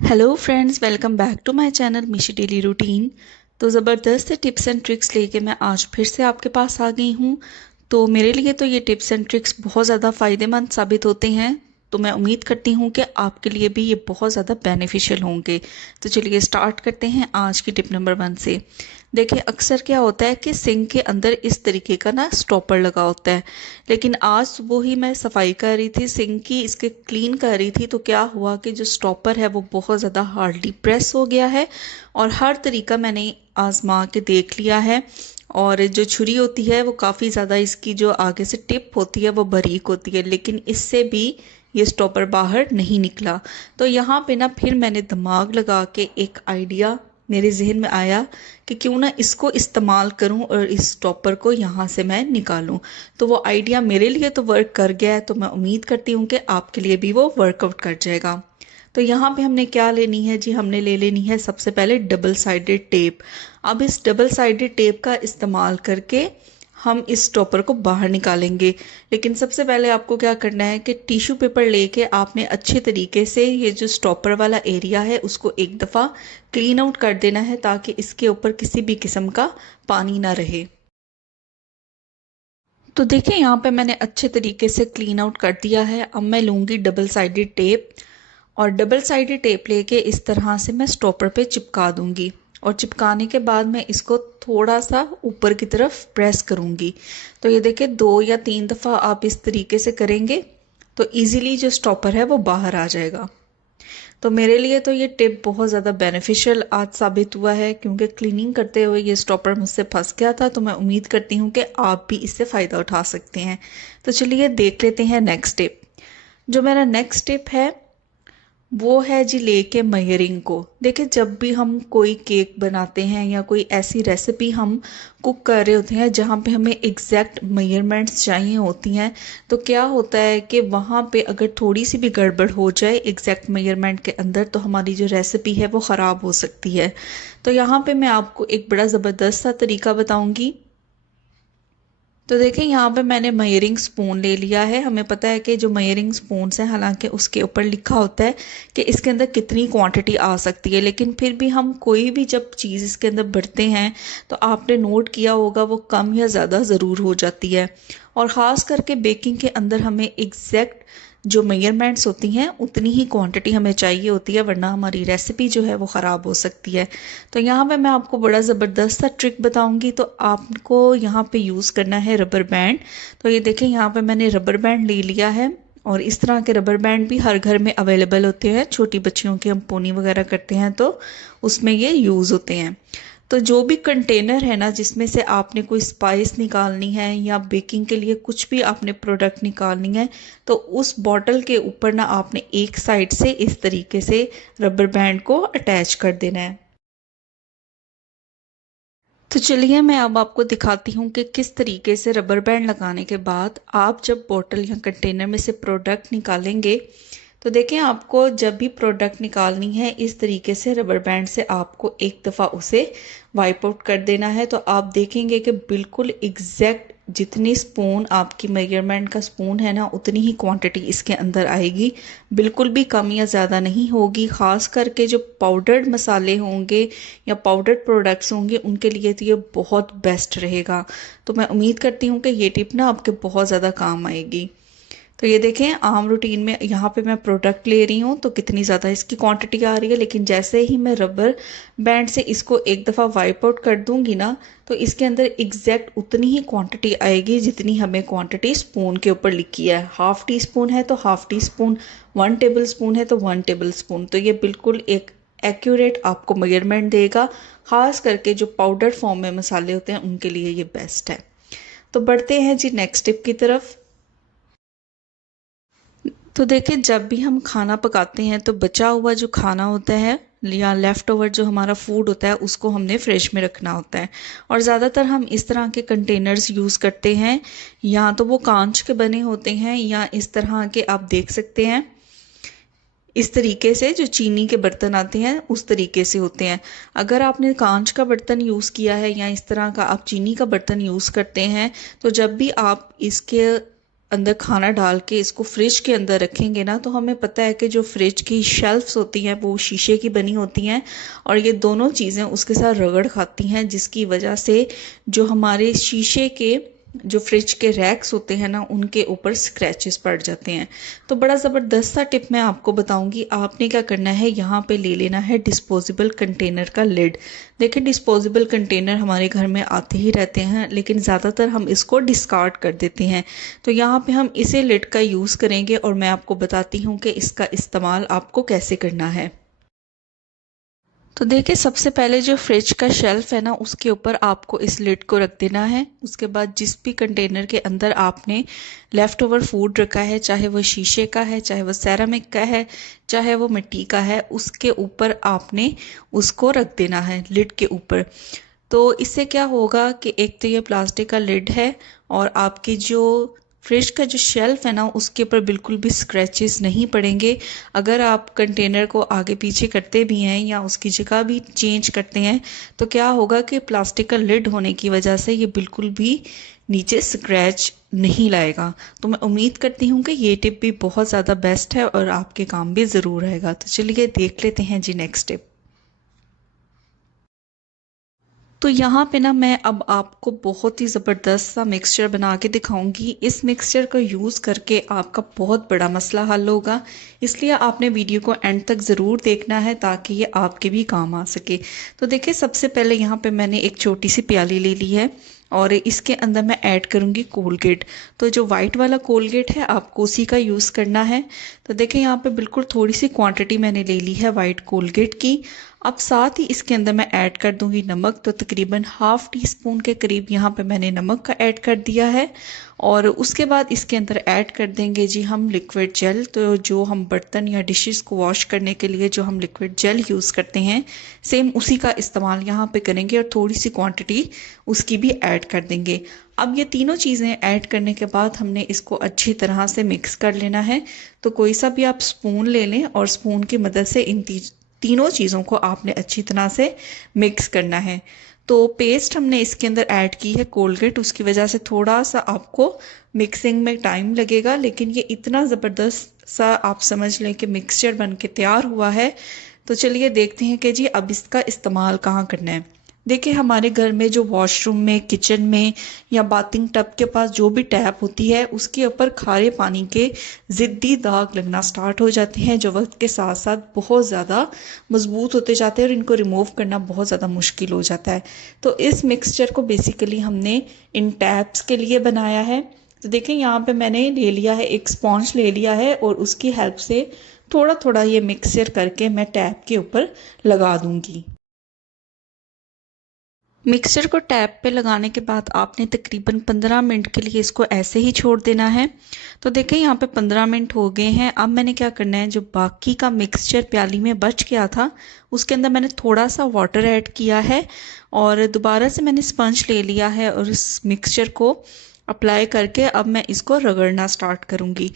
Hello friends, welcome back to my channel Mishi daily routine. तो ज़बरदस्त tips and tricks लेके मैं आज फिर से आपके पास आ गई हूँ। तो मेरे लिए तो ये टिप्स एंड ट्रिक्स बहुत ज़्यादा फ़ायदेमंद साबित होते हैं। तो मैं उम्मीद करती हूँ कि आपके लिए भी ये बहुत ज़्यादा बेनिफिशियल होंगे। तो चलिए स्टार्ट करते हैं आज की टिप नंबर 1 से। देखिए, अक्सर क्या होता है कि सिंक के अंदर इस तरीके का ना स्टॉपर लगा होता है। लेकिन आज सुबह ही मैं सफाई कर रही थी सिंक की, इसके क्लीन कर रही थी, तो क्या हुआ कि जो स्टॉपर है वो बहुत ज़्यादा हार्डली प्रेस हो गया है। और हर तरीका मैंने आजमा के देख लिया है। और जो छुरी होती है वो काफ़ी ज़्यादा, इसकी जो आगे से टिप होती है वो बारीक होती है, लेकिन इससे भी ये स्टॉपर बाहर नहीं निकला। तो यहाँ पे ना फिर मैंने दिमाग लगा के एक आइडिया मेरे जहन में आया कि क्यों ना इसको इस्तेमाल करूं और इस स्टॉपर को यहाँ से मैं निकालूं। तो वो आइडिया मेरे लिए तो वर्क कर गया है, तो मैं उम्मीद करती हूँ कि आपके लिए भी वो वर्कआउट कर जाएगा। तो यहाँ पे हमने क्या लेनी है जी, हमने ले लेनी है सबसे पहले डबल साइडेड टेप। अब इस डबल साइडेड टेप का इस्तेमाल करके हम इस स्टॉपर को बाहर निकालेंगे। लेकिन सबसे पहले आपको क्या करना है कि टिश्यू पेपर लेके आपने अच्छे तरीके से ये जो स्टॉपर वाला एरिया है उसको एक दफ़ा क्लीन आउट कर देना है, ताकि इसके ऊपर किसी भी किस्म का पानी ना रहे। तो देखिए, यहाँ पे मैंने अच्छे तरीके से क्लीन आउट कर दिया है। अब मैं लूँगी डबल साइडेड टेप, और डबल साइडेड टेप लेके इस तरह से मैं स्टॉपर पे चिपका दूंगी। और चिपकाने के बाद मैं इसको थोड़ा सा ऊपर की तरफ प्रेस करूंगी। तो ये देखिए, 2 या 3 दफ़ा आप इस तरीके से करेंगे तो इजीली जो स्टॉपर है वो बाहर आ जाएगा। तो मेरे लिए तो ये टिप बहुत ज़्यादा बेनिफिशियल आज साबित हुआ है, क्योंकि क्लीनिंग करते हुए ये स्टॉपर मुझसे फंस गया था। तो मैं उम्मीद करती हूँ कि आप भी इससे फ़ायदा उठा सकते हैं। तो चलिए देख लेते हैं नेक्स्ट टिप। जो मेरा नेक्स्ट टिप है वो है जी, लेके मेजरिंग को। देखिए, जब भी हम कोई केक बनाते हैं या कोई ऐसी रेसिपी हम कुक कर रहे होते हैं जहाँ पे हमें एग्जैक्ट मेजरमेंट्स चाहिए होती हैं, तो क्या होता है कि वहाँ पे अगर थोड़ी सी भी गड़बड़ हो जाए एग्जैक्ट मेजरमेंट के अंदर, तो हमारी जो रेसिपी है वो ख़राब हो सकती है। तो यहाँ पे मैं आपको एक बड़ा ज़बरदस्त सा तरीका बताऊँगी। तो देखिए, यहाँ पे मैंने मेजरिंग स्पून ले लिया है। हमें पता है कि जो मेजरिंग स्पून है, हालांकि उसके ऊपर लिखा होता है कि इसके अंदर कितनी क्वांटिटी आ सकती है, लेकिन फिर भी हम कोई भी जब चीज़ इसके अंदर भरते हैं तो आपने नोट किया होगा वो कम या ज़्यादा ज़रूर हो जाती है। और ख़ास करके बेकिंग के अंदर हमें एग्जैक्ट जो मेजरमेंट्स होती हैं उतनी ही क्वांटिटी हमें चाहिए होती है, वरना हमारी रेसिपी जो है वो ख़राब हो सकती है। तो यहाँ पे मैं आपको बड़ा ज़बरदस्त सा ट्रिक बताऊंगी। तो आपको यहाँ पे यूज़ करना है रबर बैंड। तो ये देखें, यहाँ पे मैंने रबर बैंड ले लिया है। और इस तरह के रबर बैंड भी हर घर में अवेलेबल होते हैं। छोटी बच्चियों की हम पोनी वगैरह करते हैं तो उसमें ये यूज़ होते हैं। तो जो भी कंटेनर है ना, जिसमें से आपने कोई स्पाइस निकालनी है या बेकिंग के लिए कुछ भी आपने प्रोडक्ट निकालनी है, तो उस बॉटल के ऊपर ना आपने एक साइड से इस तरीके से रबर बैंड को अटैच कर देना है। तो चलिए मैं अब आपको दिखाती हूँ कि किस तरीके से रबर बैंड लगाने के बाद आप जब बोतल या कंटेनर में से प्रोडक्ट निकालेंगे, तो देखें, आपको जब भी प्रोडक्ट निकालनी है इस तरीके से रबर बैंड से आपको एक दफ़ा उसे वाइप आउट कर देना है। तो आप देखेंगे कि बिल्कुल एग्जैक्ट जितनी स्पून आपकी मेजरमेंट का स्पून है ना, उतनी ही क्वांटिटी इसके अंदर आएगी। बिल्कुल भी कम या ज़्यादा नहीं होगी। ख़ास करके जो पाउडर्ड मसाले होंगे या पाउडर्ड प्रोडक्ट्स होंगे उनके लिए तो ये बहुत बेस्ट रहेगा। तो मैं उम्मीद करती हूँ कि ये टिप ना आपके बहुत ज़्यादा काम आएगी। तो ये देखें, आम रूटीन में यहाँ पे मैं प्रोडक्ट ले रही हूँ तो कितनी ज़्यादा इसकी क्वांटिटी आ रही है, लेकिन जैसे ही मैं रबर बैंड से इसको एक दफ़ा वाइप आउट कर दूंगी ना, तो इसके अंदर एग्जैक्ट उतनी ही क्वांटिटी आएगी जितनी हमें क्वांटिटी स्पून के ऊपर लिखी है। हाफ टी स्पून है तो half tea spoon, 1 table spoon है तो 1 टेबल स्पून। तो ये बिल्कुल एक एक्यूरेट आपको मेजरमेंट देगा। खास करके जो पाउडर फॉर्म में मसाले होते हैं उनके लिए ये बेस्ट है। तो बढ़ते हैं जी नेक्स्ट टिप की तरफ। तो देखिए, जब भी हम खाना पकाते हैं तो बचा हुआ जो खाना होता है या लेफ़्ट ओवर जो हमारा फूड होता है उसको हमने फ्रिज में रखना होता है। और ज़्यादातर हम इस तरह के कंटेनर्स यूज़ करते हैं, या तो वो कांच के बने होते हैं या इस तरह के आप देख सकते हैं इस तरीके से जो चीनी के बर्तन आते हैं उस तरीके से होते हैं। अगर आपने कांच का बर्तन यूज़ किया है या इस तरह का आप चीनी का बर्तन यूज़ करते हैं, तो जब भी आप इसके अंदर खाना डाल के इसको फ्रिज के अंदर रखेंगे ना, तो हमें पता है कि जो फ्रिज की शेल्फ्स होती हैं वो शीशे की बनी होती हैं और ये दोनों चीज़ें उसके साथ रगड़ खाती हैं, जिसकी वजह से जो हमारे शीशे के जो फ्रिज के रैक्स होते हैं ना उनके ऊपर स्क्रैचेस पड़ जाते हैं। तो बड़ा ज़बरदस्त सा टिप मैं आपको बताऊंगी। आपने क्या करना है, यहाँ पे ले लेना है डिस्पोजेबल कंटेनर का लिड। देखिए डिस्पोजेबल कंटेनर हमारे घर में आते ही रहते हैं, लेकिन ज़्यादातर हम इसको डिस्कार्ड कर देते हैं। तो यहाँ पे हम इसे लिड का यूज़ करेंगे और मैं आपको बताती हूँ कि इसका इस्तेमाल आपको कैसे करना है। तो देखिए सबसे पहले जो फ्रिज का शेल्फ है ना उसके ऊपर आपको इस लिड को रख देना है। उसके बाद जिस भी कंटेनर के अंदर आपने लेफ़्ट ओवर फूड रखा है, चाहे वो शीशे का है, चाहे वो सेरामिक का है, चाहे वो मिट्टी का है, उसके ऊपर आपने उसको रख देना है लिड के ऊपर। तो इससे क्या होगा कि एक तो ये प्लास्टिक का लिड है और आपकी जो फ्रिज का जो शेल्फ है ना उसके ऊपर बिल्कुल भी स्क्रैचेस नहीं पड़ेंगे। अगर आप कंटेनर को आगे पीछे करते भी हैं या उसकी जगह भी चेंज करते हैं तो क्या होगा कि प्लास्टिक का लिड होने की वजह से ये बिल्कुल भी नीचे स्क्रैच नहीं लाएगा। तो मैं उम्मीद करती हूँ कि ये टिप भी बहुत ज़्यादा बेस्ट है और आपके काम भी ज़रूर आएगा। तो चलिए देख लेते हैं जी नेक्स्ट टिप। तो यहाँ पे ना मैं अब आपको बहुत ही ज़बरदस्त सा मिक्सचर बना के दिखाऊंगी। इस मिक्सचर का यूज़ करके आपका बहुत बड़ा मसला हल होगा, इसलिए आपने वीडियो को एंड तक ज़रूर देखना है ताकि ये आपके भी काम आ सके। तो देखिए सबसे पहले यहाँ पे मैंने एक छोटी सी प्याली ले ली है और इसके अंदर मैं ऐड करूँगी कोलगेट। तो जो वाइट वाला कोलगेट है आपको उसी का यूज़ करना है। तो देखिए यहाँ पे बिल्कुल थोड़ी सी क्वांटिटी मैंने ले ली है वाइट कोलगेट की। अब साथ ही इसके अंदर मैं ऐड कर दूंगी नमक। तो तकरीबन हाफ़ टी स्पून के करीब यहाँ पे मैंने नमक का ऐड कर दिया है। और उसके बाद इसके अंदर ऐड कर देंगे जी हम लिक्विड जेल। तो जो हम बर्तन या डिशेस को वॉश करने के लिए जो हम लिक्विड जेल यूज़ करते हैं सेम उसी का इस्तेमाल यहाँ पे करेंगे और थोड़ी सी क्वांटिटी उसकी भी ऐड कर देंगे। अब ये तीनों चीज़ें ऐड करने के बाद हमने इसको अच्छी तरह से मिक्स कर लेना है। तो कोई सा भी आप स्पून ले लें और स्पून की मदद से इन तीनों चीज़ों को आपने अच्छी तरह से मिक्स करना है। तो पेस्ट हमने इसके अंदर ऐड की है कोलगेट, उसकी वजह से थोड़ा सा आपको मिक्सिंग में टाइम लगेगा, लेकिन ये इतना ज़बरदस्त सा आप समझ लें कि मिक्सचर बन के तैयार हुआ है। तो चलिए देखते हैं कि जी अब इसका इस्तेमाल कहाँ करना है। देखिए हमारे घर में जो वॉशरूम में, किचन में या बाथिंग टब के पास जो भी टैप होती है उसके ऊपर खारे पानी के ज़िद्दी दाग लगना स्टार्ट हो जाते हैं, जो वक्त के साथ साथ बहुत ज़्यादा मजबूत होते जाते हैं और इनको रिमूव करना बहुत ज़्यादा मुश्किल हो जाता है। तो इस मिक्सचर को बेसिकली हमने इन टैप्स के लिए बनाया है। तो देखें यहाँ पे मैंने ले लिया है, एक स्पॉन्ज ले लिया है और उसकी हेल्प से थोड़ा थोड़ा ये मिक्सचर करके मैं टैप के ऊपर लगा दूंगी। मिक्सचर को टैप पे लगाने के बाद आपने तकरीबन 15 मिनट के लिए इसको ऐसे ही छोड़ देना है। तो देखें यहाँ पे 15 मिनट हो गए हैं। अब मैंने क्या करना है, जो बाकी का मिक्सचर प्याली में बच गया था उसके अंदर मैंने थोड़ा सा वाटर ऐड किया है और दोबारा से मैंने स्पंज ले लिया है और इस मिक्सचर को अप्लाई करके अब मैं इसको रगड़ना स्टार्ट करूँगी।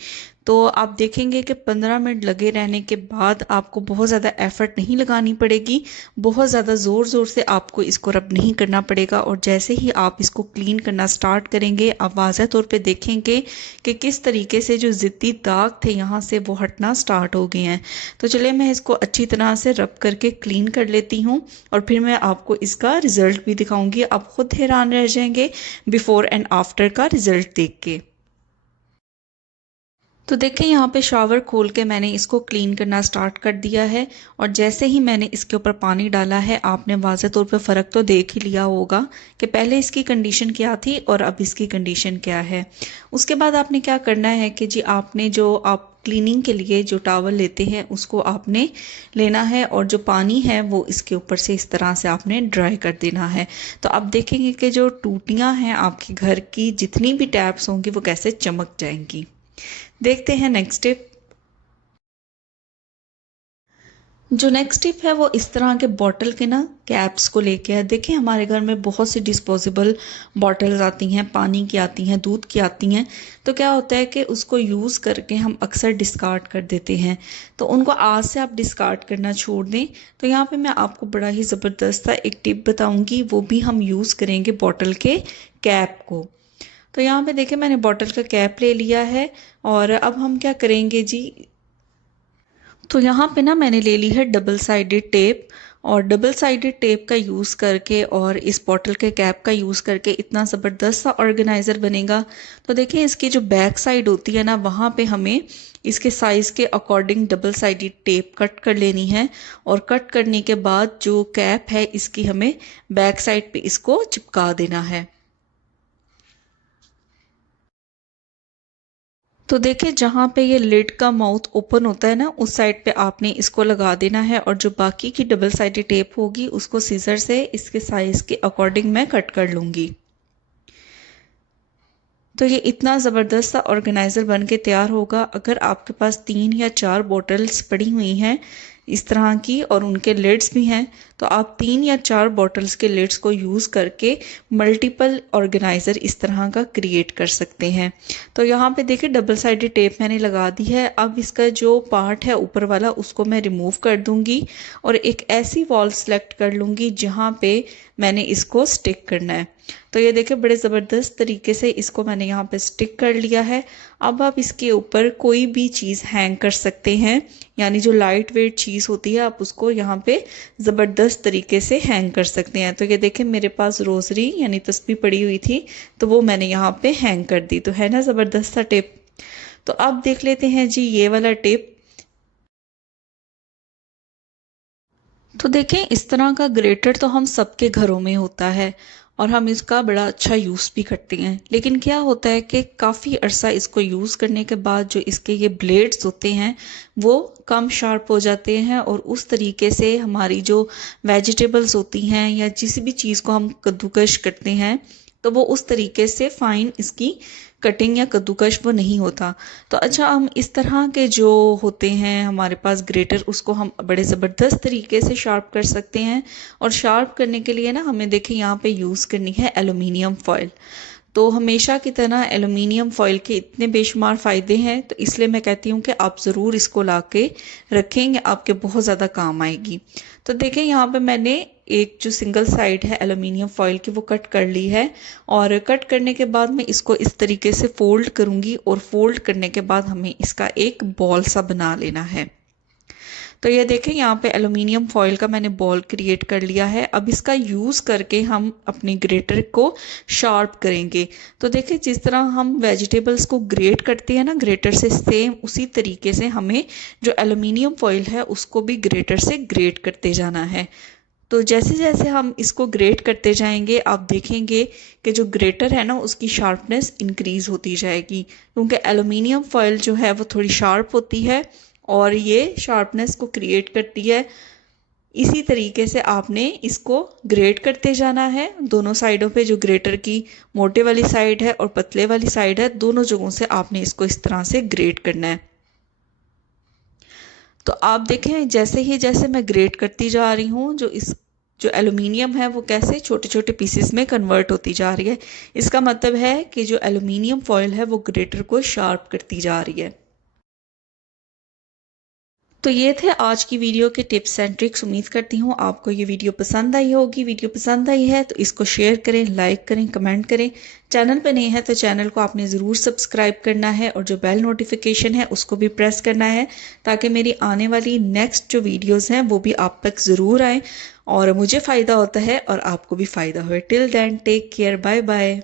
तो आप देखेंगे कि 15 मिनट लगे रहने के बाद आपको बहुत ज़्यादा एफर्ट नहीं लगानी पड़ेगी, बहुत ज़्यादा ज़ोर ज़ोर से आपको इसको रब नहीं करना पड़ेगा। और जैसे ही आप इसको क्लीन करना स्टार्ट करेंगे आप वाज़ह तौर पे देखेंगे कि किस तरीके से जो ज़िद्दी दाग थे यहाँ से वो हटना स्टार्ट हो गए हैं। तो चलिए मैं इसको अच्छी तरह से रब करके क्लीन कर लेती हूँ और फिर मैं आपको इसका रिज़ल्ट भी दिखाऊँगी। आप खुद हैरान रह जाएंगे बिफ़ोर एंड आफ्टर का रिज़ल्ट देख के। तो देखें यहाँ पे शावर खोल के मैंने इसको क्लीन करना स्टार्ट कर दिया है और जैसे ही मैंने इसके ऊपर पानी डाला है आपने वाज़ह तौर पे फ़र्क तो देख ही लिया होगा कि पहले इसकी कंडीशन क्या थी और अब इसकी कंडीशन क्या है। उसके बाद आपने क्या करना है कि जी आपने जो आप क्लीनिंग के लिए जो टॉवल लेते हैं उसको आपने लेना है और जो पानी है वो इसके ऊपर से इस तरह से आपने ड्राई कर देना है। तो आप देखेंगे कि जो टूटियाँ हैं आपके घर की जितनी भी टैप्स होंगी वो कैसे चमक जाएंगी। देखते हैं नेक्स्ट टिप। जो नेक्स्ट टिप है वो इस तरह के बॉटल के ना कैप्स को लेके है। देखिए हमारे घर में बहुत सी डिस्पोजेबल बॉटल्स आती हैं, पानी की आती हैं, दूध की आती हैं। तो क्या होता है कि उसको यूज़ करके हम अक्सर डिस्कार्ड कर देते हैं। तो उनको आज से आप डिस्कार्ड करना छोड़ दें। तो यहाँ पे मैं आपको बड़ा ही ज़बरदस्त सा एक टिप बताऊँगी, वो भी हम यूज़ करेंगे बॉटल के कैप को। तो यहाँ पे देखिए मैंने बॉटल का कैप ले लिया है और अब हम क्या करेंगे जी, तो यहाँ पे ना मैंने ले ली है डबल साइडेड टेप और डबल साइडेड टेप का यूज़ करके और इस बॉटल के कैप का यूज़ करके इतना ज़बरदस्त सा ऑर्गेनाइज़र बनेगा। तो देखिए इसकी जो बैक साइड होती है ना, वहाँ पे हमें इसके साइज़ के according double sided tape cut कर लेनी है और कट करने के बाद जो कैप है इसकी हमें बैक साइड पे इसको चिपका देना है। तो देखिए जहाँ पे ये लिड का माउथ ओपन होता है ना, उस साइड पे आपने इसको लगा देना है और जो बाकी की डबल साइडेड टेप होगी उसको सीजर से इसके साइज के अकॉर्डिंग मैं कट कर लूँगी। तो ये इतना ज़बरदस्त सा ऑर्गेनाइज़र बन के तैयार होगा। अगर आपके पास 3 या 4 बॉटल्स पड़ी हुई हैं इस तरह की और उनके लिड्स भी हैं, तो आप 3 या 4 बॉटल्स के लिड्स को यूज़ करके मल्टीपल ऑर्गेनाइज़र इस तरह का क्रिएट कर सकते हैं। तो यहाँ पे देखिए डबल साइडेड टेप मैंने लगा दी है। अब इसका जो पार्ट है ऊपर वाला उसको मैं रिमूव कर दूँगी और एक ऐसी वॉल सेलेक्ट कर लूँगी जहाँ पे मैंने इसको स्टिक करना है। तो ये देखिए बड़े ज़बरदस्त तरीके से इसको मैंने यहाँ पे स्टिक कर लिया है। अब आप इसके ऊपर कोई भी चीज़ हैंग कर सकते हैं, यानी जो लाइट वेट चीज़ होती है आप उसको यहाँ पे ज़बरदस्त तरीके से हैंग कर सकते हैं। तो ये देखिए मेरे पास रोज़री यानी तस्बीह पड़ी हुई थी, तो वो मैंने यहाँ पे हैंग कर दी। तो है ना ज़बरदस्त सा टेप। तो अब देख लेते हैं जी ये वाला टेप। तो देखें इस तरह का ग्रेटर तो हम सबके घरों में होता है और हम इसका बड़ा अच्छा यूज़ भी करते हैं, लेकिन क्या होता है कि काफ़ी अरसा इसको यूज़ करने के बाद जो इसके ये ब्लेड्स होते हैं वो कम शार्प हो जाते हैं और उस तरीके से हमारी जो वेजिटेबल्स होती हैं या जिस भी चीज़ को हम कद्दूकश करते हैं तो वो उस तरीके से फाइन इसकी कटिंग या कद्दूकश वो नहीं होता। तो अच्छा हम इस तरह के जो होते हैं हमारे पास ग्रेटर, उसको हम बड़े ज़बरदस्त तरीके से शार्प कर सकते हैं। और शार्प करने के लिए ना हमें देखें यहाँ पे यूज़ करनी है एलुमिनियम फॉयल। तो हमेशा की तरह एलुमिनियम फॉयल के इतने बेशुमार फ़ायदे हैं, तो इसलिए मैं कहती हूँ कि आप ज़रूर इसको ला के रखेंगे, आपके बहुत ज़्यादा काम आएगी। तो देखें यहाँ पे मैंने एक जो सिंगल साइड है एलुमिनियम फॉयल की वो कट कर ली है और कट करने के बाद मैं इसको इस तरीके से फोल्ड करूँगी और फोल्ड करने के बाद हमें इसका एक बॉल सा बना लेना है। तो ये देखें यहाँ पे एलुमिनियम फॉयल का मैंने बॉल क्रिएट कर लिया है। अब इसका यूज़ करके हम अपने ग्रेटर को शार्प करेंगे। तो देखें जिस तरह हम वेजिटेबल्स को ग्रेट करते हैं ना ग्रेटर से, सेम उसी तरीके से हमें जो एलुमिनियम फॉयल है उसको भी ग्रेटर से ग्रेट करते जाना है। तो जैसे जैसे हम इसको ग्रेट करते जाएंगे आप देखेंगे कि जो ग्रेटर है ना उसकी शार्पनेस इंक्रीज़ होती जाएगी, क्योंकि एलुमिनियम फॉयल जो है वो थोड़ी शार्प होती है और ये शार्पनेस को क्रिएट करती है। इसी तरीके से आपने इसको ग्रेट करते जाना है। दोनों साइडों पे जो ग्रेटर की मोटे वाली साइड है और पतले वाली साइड है, दोनों जगहों से आपने इसको इस तरह से ग्रेट करना है। तो आप देखें जैसे मैं ग्रेट करती जा रही हूँ जो एलुमिनियम है वो कैसे छोटे छोटे पीसेस में कन्वर्ट होती जा रही है। इसका मतलब है कि जो एलुमिनियम फॉयल है वो ग्रेटर को शार्प करती जा रही है। तो ये थे आज की वीडियो के टिप्स एंड ट्रिक्स। उम्मीद करती हूँ आपको ये वीडियो पसंद आई होगी। वीडियो पसंद आई है तो इसको शेयर करें, लाइक करें, कमेंट करें। चैनल पर नए हैं तो चैनल को आपने ज़रूर सब्सक्राइब करना है और जो बेल नोटिफिकेशन है उसको भी प्रेस करना है, ताकि मेरी आने वाली नेक्स्ट जो वीडियोज़ हैं वो भी आप तक ज़रूर आएँ और मुझे फ़ायदा होता है और आपको भी फ़ायदा हो। Till then take care, bye bye.